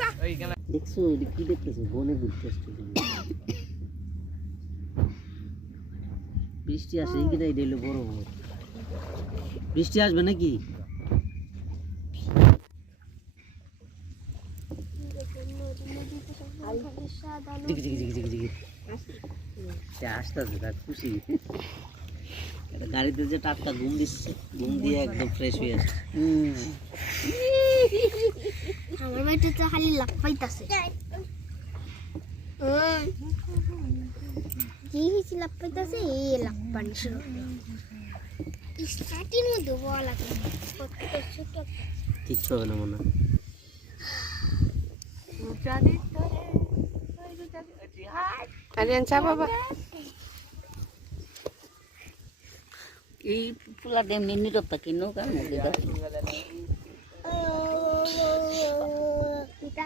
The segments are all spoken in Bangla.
সব দেখছো এটা কি দেখতেছো বনে ঘুরতে আসছো বৃষ্টি আসে কি না এটা হলো বড় বড় বৃষ্টি আসবে নাকি? আসতেছে তার খুশি। গাড়িতে যে টাটকা ঘুম দিচ্ছে ঘুম দিয়ে একদম ফ্রেশ হয়ে আসছে। আমার বাড়িতে খালি লাভ পাইতাছে কি হয়েছে লাভ পাইতাছে এই লাভ পানি শুরু স্টার্টিং মধ্যে বলা লাগে কিচ্ছু হবে না মনে হয়। আরিয়ান চা বাবা এই ফুলাটা এমনি নীরব থাকে নৌকার মধ্যে দেখো। পিতা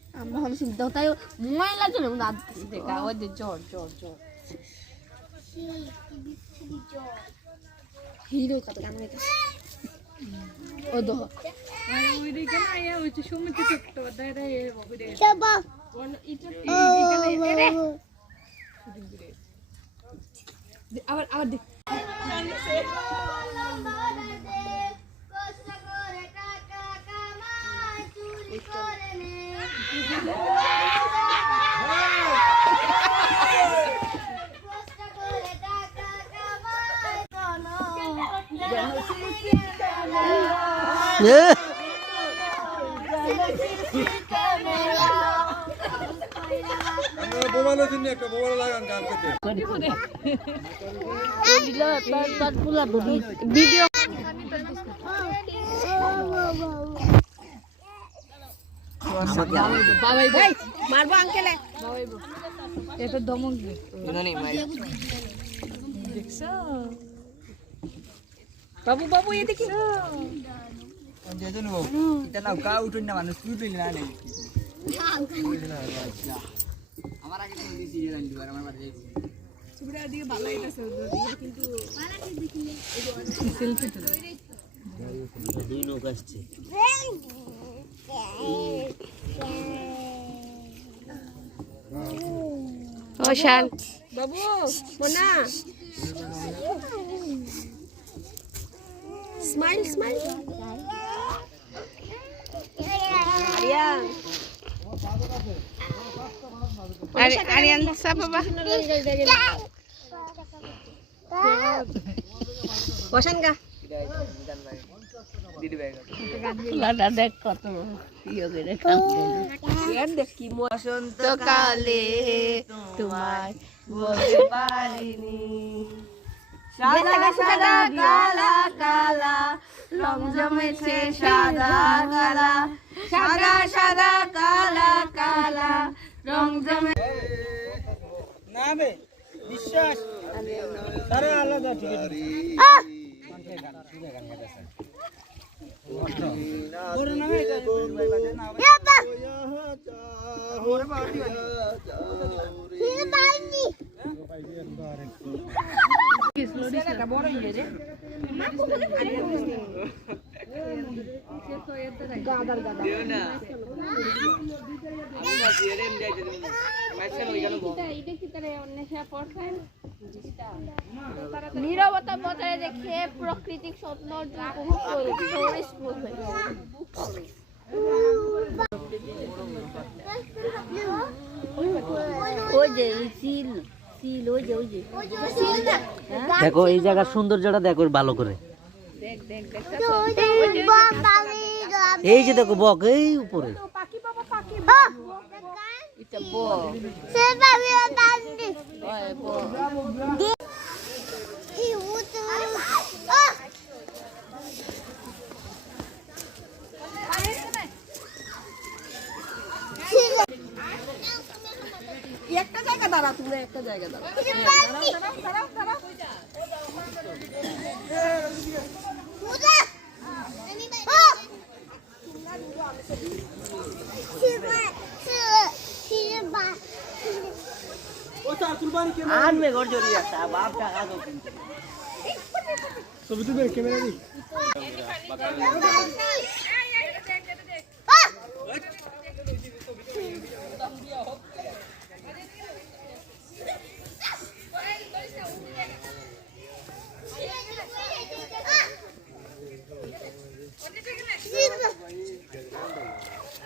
হয়ে গেছে আমার বাইরে না না না না দেখ না ও ওই যে জ্বর জ্বর জ্বর। হিরো কত গান গাইতেছে ও দহ। চাবা আবার আবার দেখ। মোবাইলের জন্য একটা মোবাইল লাগান গান করতে ভিডিও বাবাই ভাই মারবো আঙ্কেলে বাবাইবো এটা দমক দে দেখছ বাবু বাবু এদিকে দুই লোক আসছে ও শাল বাবু মোনা। স্মাইল স্মাইল আরিয়ান আরে আরিয়ান সা বাবা বসান গা বসন্তকালে তোমায় বলতে পারিনি সাদা সাদা কালা কালা রং জমেছে সাদা কালা সাদা সাদা কালা কালা রং জমে না বে বিশ্বাস। তারা আলাদা ঠিক আছে। নীরবতা বজায় রেখে প্রাকৃতিক সৌন্দর্য উপভোগ করুন দেখো এই জায়গার সৌন্দর্যটা দেখো ভালো করে। এই যে দেখো বক এই উপরে এটা বউ ওই বউ একটা জায়গা দাঁড়া তুমি একটা জায়গা দাঁড়া আনবে ঘর জড়িয়ে একটা বাপ টাকা দাও কিন্তু আসুক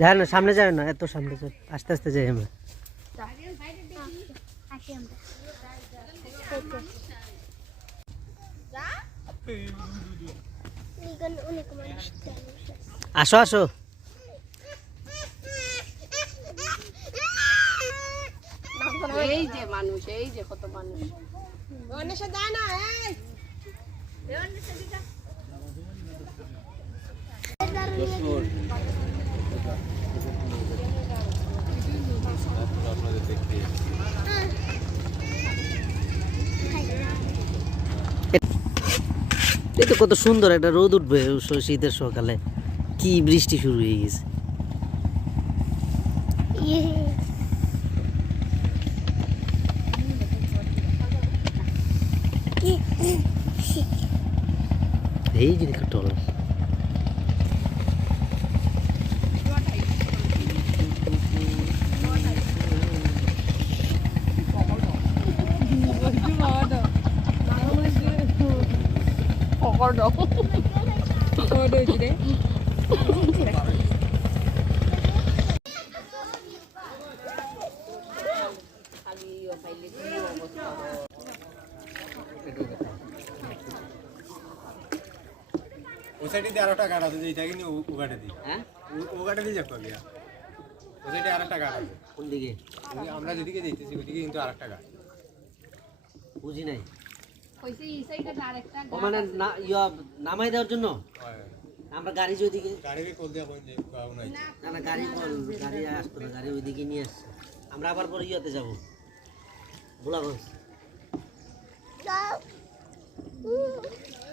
যায় না সামনে যায় না এত সামনে যায়। আস্তে আস্তে যাই আমরা। আসো আসো। এই যে মানুষ এই যে কত মানুষ। এই তো কত সুন্দর একটা রোদ উঠবে শীতের সকালে। কি বৃষ্টি শুরু হয়ে গেছে। এই যে দেখো টল পকড় ও সাইডে দিয়ে আরেকটা গাড় আছে যেটা কিনে ও গাড়ে দিই হ্যাঁ? ও- ও গাড়ে দিয়ে যাব গিয়া ও সাইডে আরেকটা গাড় আছে। কোন দিকে আমরা যেদিকে যাইতেছি ওইদিকে কিন্তু আরেকটা গাড় বুঝি নাই। মানে নামাই দেওয়ার জন্য? আমরা গাড়ি না না গাড়ি গাড়ি আসতো না গাড়ি ওইদিকে নিয়ে আসছে। আমরা আবার পরে ইয়েতে যাব। গোলাগঞ্জ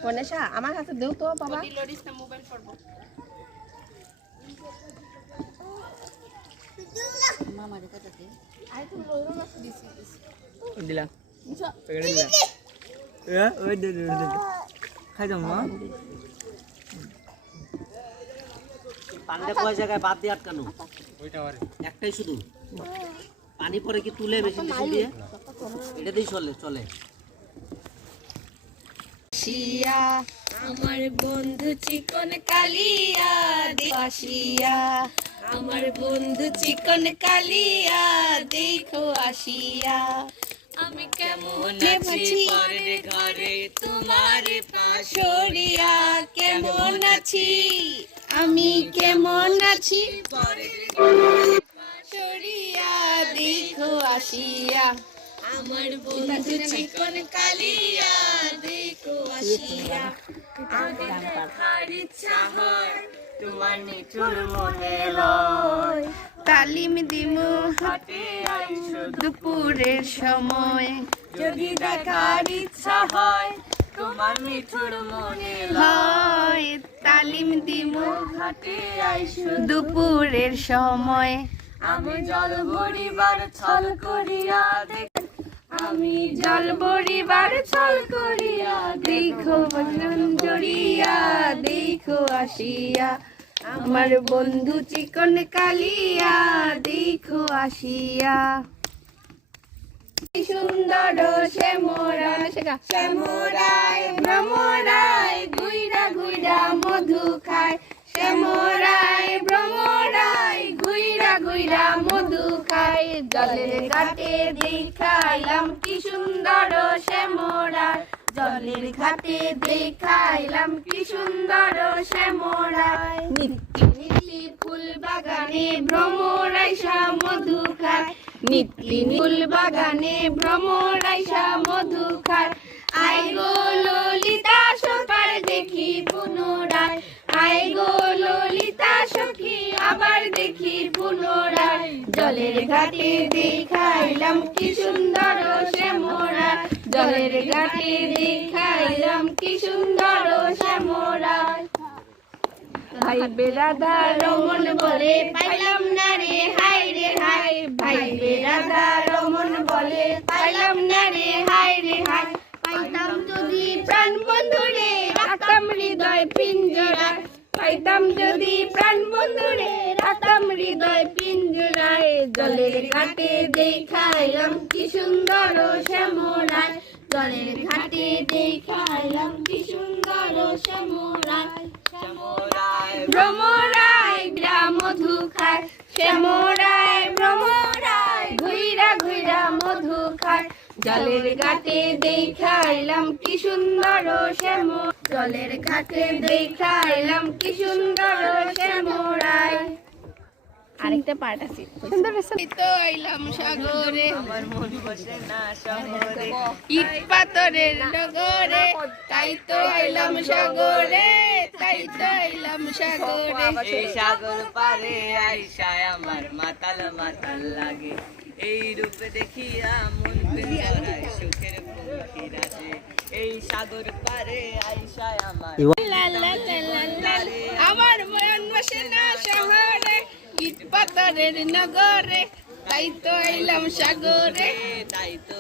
গণেশা আমার হাতে দেও তো বাবা। দিলাম ওই দে দে দে খাই যাও মা পানিটা কয় জায়গায় বাদ দিয়ে আটকানো। একটাই শুধু। পানি পরে কি তুলে মেশিন দিয়ে? এটা দিয়ে চলে চলে। শিয়া আমার বন্ধু চিকন কালিয়া দেখিয়া আমার বন্ধু চিকন কালিয়া দেখো আসিয়া। আমি কেমন আছি? পরের ঘরে তোমার পাশরিয়া কেমন আছি? আমি কেমন আছি? পরের পাশরিয়া দেখো আসিয়া। আমার বন্ধু চিকন কালিয়া দেখো আসিয়া। দেখার ইচ্ছা হয় তোমার নিঠুর মনে লয়। তালিম দিমু আইসো দুপুরের সময়। যদি দেখার ইচ্ছা হয় তোমার মিঠুর মনে লয়। তালিম দিমু হাটে আইসো দুপুরের সময়। আমি জল ভরিবার ছল করিয়া দেখ আমি জল ভরিবার ছল করিয়া, দেখো বন্ধন জড়িয়া, দেখো আসিয়া। আমার বন্ধু চিকন কালিয়া, দেখো আসিয়া। সুন্দর সে মোরা, সে মোরায় ভ্রমরায় গুইরা গুইরা মধু খায়। সে মোরায় ভ্রমরায় গুইরা গুইরা জলের ঘাটে দেখাইলাম কি সুন্দর সে জলের ঘাটে দেখাইলাম কি সুন্দর মোরায় নিত্যি নিত্যি ফুল বাগানে মধু খায়। নিত্যি ফুল বাগানে ভ্রমরাইসা মধু খায়। আই গো ললিতা সকার দেখি পুনরায়। আই গো সখী, আবার দেখি পুনরায়। জলের ঘাটে দেখাইলাম কি সুন্দর সে মোরা জলের ঘাটে দেখাইলাম কি সুন্দর সে মোরা ভাই বেরাদা রমন বলে পাইলাম না পাইতাম যদি প্রাণ বন্ধুরে রাখতাম হৃদয় পিঞ্জরায় জলের ঘাটে দেখাইলাম কি সুন্দর শ্যামরায়। জলের ঘাটে দেখাইলাম কি সুন্দর শ্যামরায়। ভ্রমরায় গ্রাম মধু খায় শ্যামরায় ভ্রমরায় ঘুইরা ঘুইরা মধু খায়। জলের ঘাটে দেখাইলাম কি সুন্দর শ্যাম জলের ঘাটে দেখাইলাম কি সুন্দর শ্যামরায় আরেকটা পার্ট আছে। সুন্দর তো এলাম সাগরে। আমার মন বসে না শহরে ইট পাথরের নগরে তাই তো এলাম সাগরে তাই তো এলাম সাগরে সাগর পারে আইসায় আমার মাতাল মাতাল লাগে। এই রূপে দেখিয়া মন সুখের এই সাগর পারে আইসায় আমার। আমার মন বসে না শহরে ইট পাথরের নগরে। তাই তো এলাম সাগরে। তাই তো।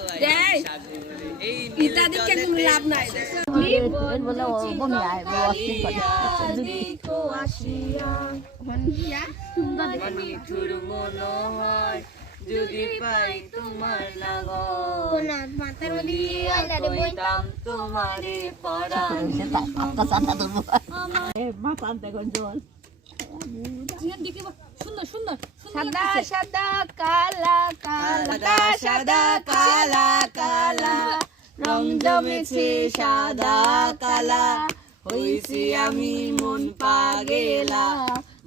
সাগরে। এই দেখে কোনো লাভ নাই। বলে বমি আয় অস্থির করে। দেখো আসিয়া। নিঠুর মনোহর যদি পাই তোমার লাগন। সাদা সাদা সাদা কালা কালা সাদা কালা কালা। রং জমেছে সাদা কালা। হইছি আমি মন পাগেলা।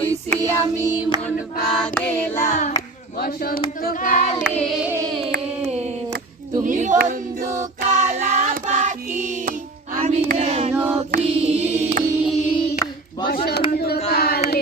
হইছি আমি মন পাগেলা বসন্তকালে। তুমি বন্ধু কালা পাখি আমি যেন কি? বসন্তকালে